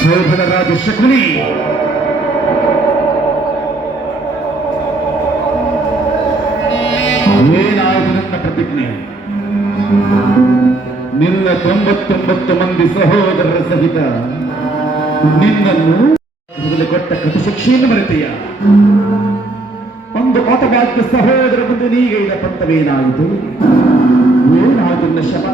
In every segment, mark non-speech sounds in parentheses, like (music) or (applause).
శోభనరాజు శకుని ఏ నాయకుడున్న ప్రతిజ్ఞ ನಿನ್ನ ತೊಂಬತ್ತೊಂಬತ್ತು ಮಂದಿ ಸಹೋದರರ ಸಹಿತ ನಿನ್ನನ್ನು ಕೊಟ್ಟ ಕಥಶಿಕ್ಷೆಯನ್ನು ಮರೆತೆಯ. ಒಂದು ಪಾಠವಾದ್ಯ ಸಹೋದರ ಬಂದು ನೀ ಹೇಳಿದ ಪಂಥವೇನಾಯಿತು? ಏನಾಯ್ತು ಶಬ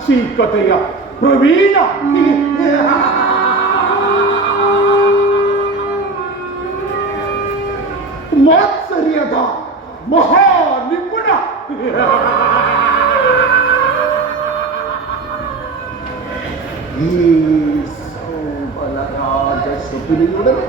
Cincotea, Provina! मात्सर्यद महानिपुण ಈ ಸೋಬಲರಾಜ ಸುಪ್ರಿಯುಡನೆ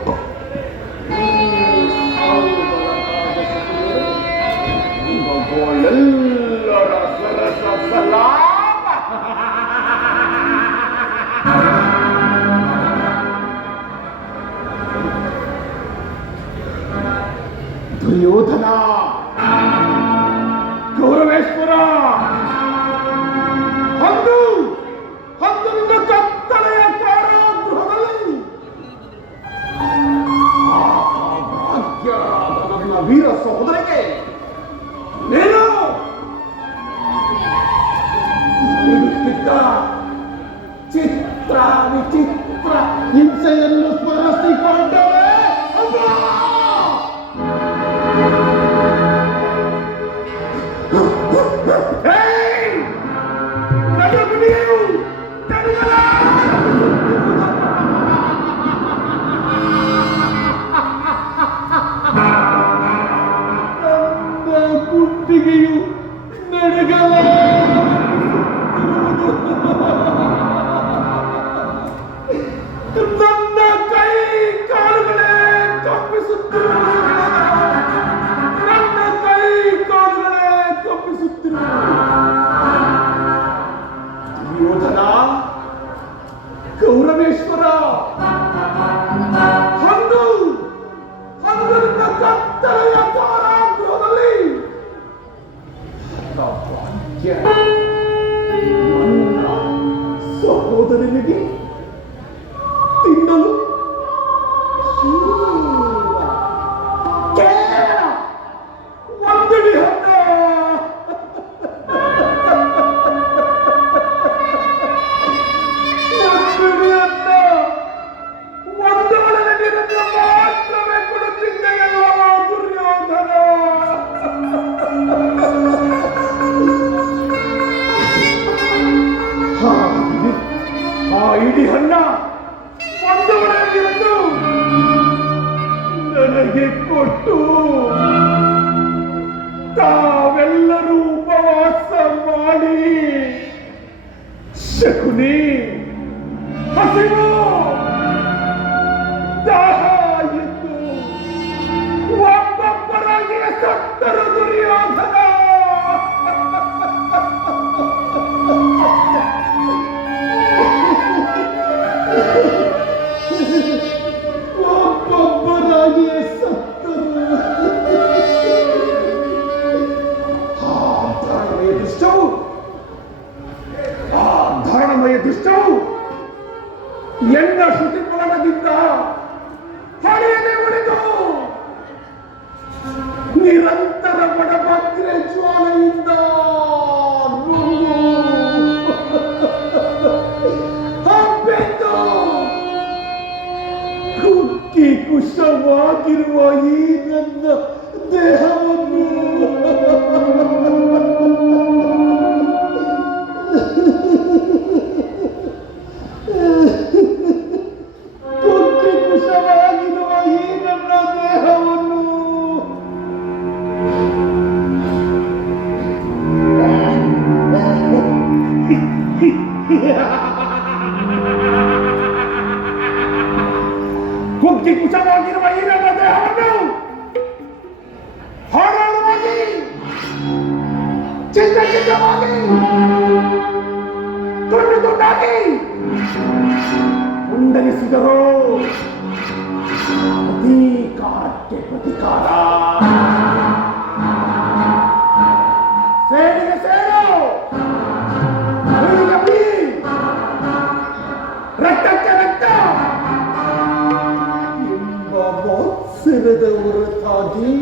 ಸುಯೋಧನ ಗೌರವೇಶ್ವರ. ಹಂದು ಹಂದು ನಿನ್ನ ಕತ್ತಲೆಯ ಕಾರಾಗೃಹದಲ್ಲಿ ನನ್ನ ವೀರ ಸಹೋದರಿಗೆ ನೀನು ನೀಡುತ್ತಿದ್ದ ಚಿತ್ರ ವಿಚಿತ್ರ ಹಿಂಸೆಯನ್ನು ಸ್ಮರಿಸಿಕೊಂಡರೆ peguei o Nerd Galera! ಕೊಟ್ಟು ತಾವೆಲ್ಲರೂ ಉಪವಾಸ ಮಾಡಿ ಶಕುನಿ ಹಸಿವು ತುಂಡಾಗಿ ಮುಂಡಲಿಸಿದರು ಅಧಿಕಾರಕ್ಕೆ ಪ್ರತಿಕಾರ. ಸೇನೆಗೆ ಸೇರು. ರಕ್ತಕ್ಕೆ ರಕ್ತ. ಎಂಬ ವಾತ್ಸಲ್ಯದ ಹೊರತಾಗಿ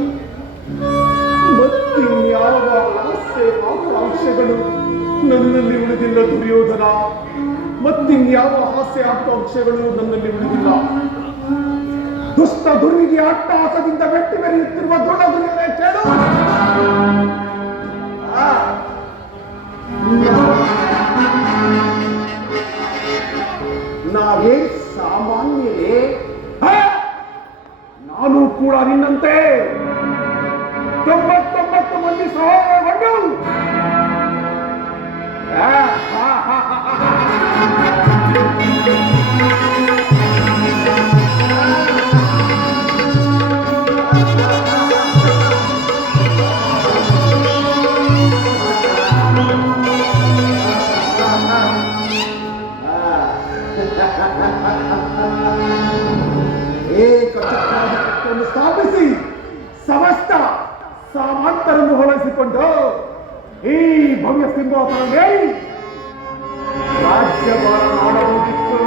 ಮತ್ತಿನ್ಯಾವ ಆಸೆ ಆಕಾಂಕ್ಷೆಗಳು ನನ್ನಲ್ಲಿ ಉಳಿದಿಲ್ಲ ದುರ್ಯೋಧನ. ಮತ್ತಿನ್ಯಾವ ಹಾಸ್ಯ ಆಕಾಂಕ್ಷೆಗಳು ನನ್ನಲ್ಲಿ ಉಳಿದಿಲ್ಲ. ದುಷ್ಟ ದುರ್ವಿಧಿಯ ಅಟ್ಟಹಾಸದಿಂದ ಬೆಟ್ಟಿ ಮೆರೆಯುತ್ತಿರುವ ದೊಡ್ಡದುರ್ಯನೇ ಕೇಳು? ಆ, ನಾವೇ ಸಾಮಾನ್ಯರೇ. ನಾನು ಕೂಡ ನಿನ್ನಂತೆ. ತೊಂಬತ್ತೊಂಬತ್ತು ಮಂದಿ ಸಹೋದರಗೊಂಡು ಸಾಮಂತರನ್ನು ಹೊರಡಿಸಿಕೊಂಡು ಈ ಭವ್ಯ ಸಿಂಹಾಸನವೇ ರಾಜ್ಯಭಾರ ಮಾಡಬಹುದಿತ್ತು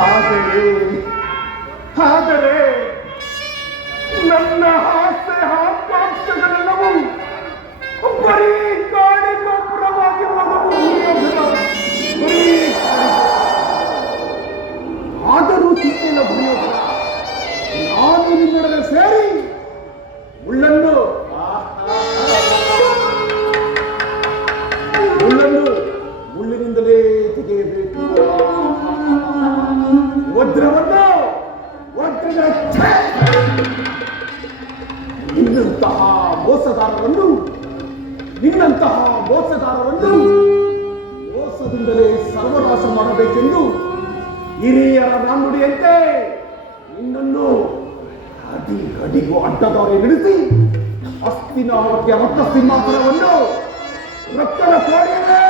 ಆದರೆ ಆದರೆ ನನ್ನ ಹಿರಿಯರ ನಾನುಡಿಯಂತೆ ನಿನ್ನನ್ನು ಅಡಿ ಅಡಿಗೂ ಅಡ್ಡದಾರಿ ನಡೆಸಿ ಅವಕ್ಕೆ ರಕ್ತ ಸಿಂಹಾಸನವನ್ನು ರಕ್ತದ ಕೋಣೆಯಲ್ಲೇ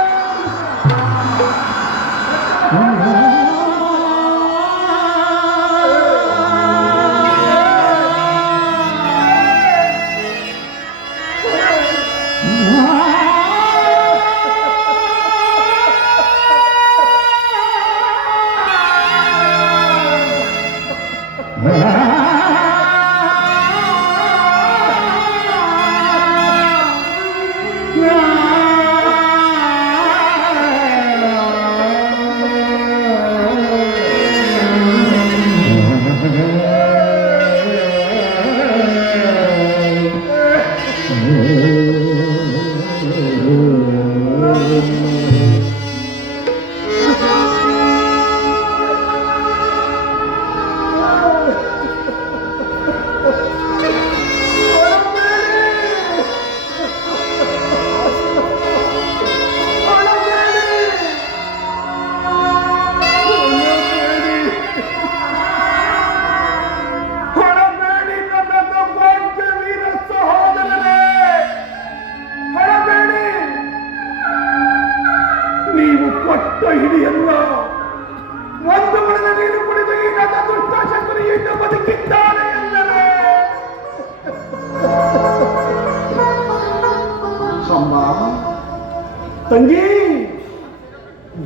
ತಂಗಿ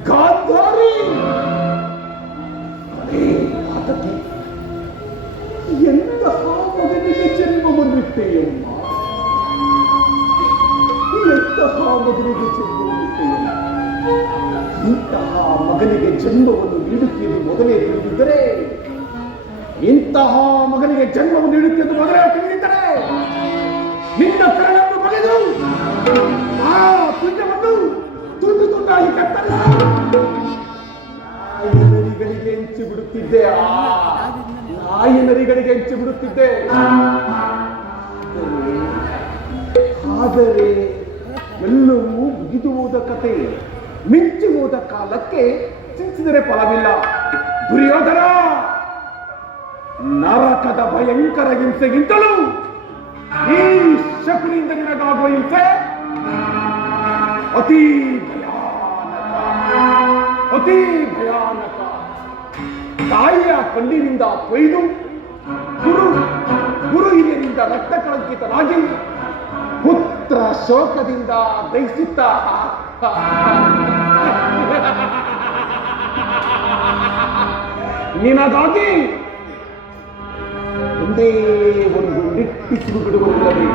ಗಾಂಧಾರಿ ಎಂತಹ ಮಗನಿಗೆ ಜನ್ಮವನ್ನಿಟ್ಟೆಯಮ್ಮ ಎಂತಹ ಮಗನಿಗೆ ಜನ್ಮವನ್ನಿಟ್ಟೆಯಮ್ಮ ಇಂತಹ ಮಗನಿಗೆ ಜನ್ಮವನ್ನು ನೀಡುತ್ತೀರಿ ಮೊದಲೇ ತಿಳಿದಿದ್ದರೆ, ಇಂತಹ ಮಗನಿಗೆ ಜನ್ಮವನ್ನು ನೀಡುತ್ತಿದ್ದು ಮೊದಲೇ ತಿಳಿದಿದ್ದರೆ, ನಿನ್ನ ಕರಳನ್ನು ಬಗೆದು ಆ, ಪುಣ್ಯವನ್ನು ತುಂಡು ತುಂಡಾಗಿ ಕಟ್ಟಲ್ಲ ನಾಯಿನರಿಗಳಿಗೆ ಹೆಂಚಿ ಬಿಡುತ್ತಿದ್ದೆ. ಆ ನಾಯಿನರಿಗಳಿಗೆ ಹೆಂಚಿ ಬಿಡುತ್ತಿದ್ದೆ. ಆದರೆ ಎಲ್ಲವೂ ಮುಗಿದು ಹೋದ ಕತೆ, ಮಿಂಚಿ ಹೋದ ಕಾಲಕ್ಕೆ ಚಿಂತಿದರೆ ಫಲವಿಲ್ಲ. ದುರ್ಯೋಧನ! ನರಕದ ಭಯಂಕರ ಹಿಂಸೆಗಿಂತಲೂ ಈ ಶಕುನಿಯಿಂದ ನಿನಗಾಗುವ ಹಿಂಸೆ? ಅತಿ ಭಯಾನಕ ಅತಿ ಭಯಾನಕ. ತಾಯಿಯ ಕಣ್ಣಿನಿಂದ ಕೊಯ್ದು, ಗುರು ಗುರು ಹಿರಿಯರಿಂದ ರಕ್ತ ಕಳಂಕಿತನಾಗಿ ಪುತ್ರ ಶೋಕದಿಂದ ದಹಿಸುತ್ತ (laughs) ನಿನಗಾಗಿ ಒಂದೇ ಒಂದು ನಿಟ್ಟಿಸಿರು ಬಿಡುವುದಿಲ್ಲವೇ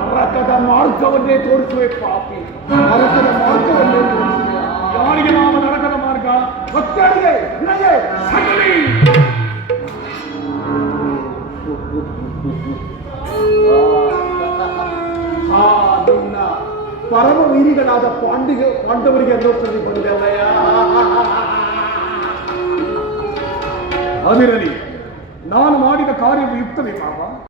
ನರಕದ ಮಾರ್ಗವನ್ನೇ ತೋರಿಸುವೆ ಪಾಪಿ ನರಕದ ಮಾರ್ಗವನ್ನೇ ತೋರಿಸುವೆ ಯಾರಿಗೆ ನಾವು ನರಕದ ಮಾರ್ಗ ಭಕ್ತರಿಗೆ ನಿನಗೆ ಸಕಲಿ ಆ ನಿನ್ನ ಪರಮ ವೀರಿಗಳಾದ ಪಾಂಡಿಗೆ ಪಾಂಡವರಿಗೆ ಅನ್ನೋಷ್ಟರಲ್ಲಿ ಬಂದೆಲ್ಲಯ್ಯ ಅದಿರಲಿ ನಾನು ಮಾಡಿದ ಕಾರ್ಯವು ಯುಕ್ತವೇ ಪಾಪ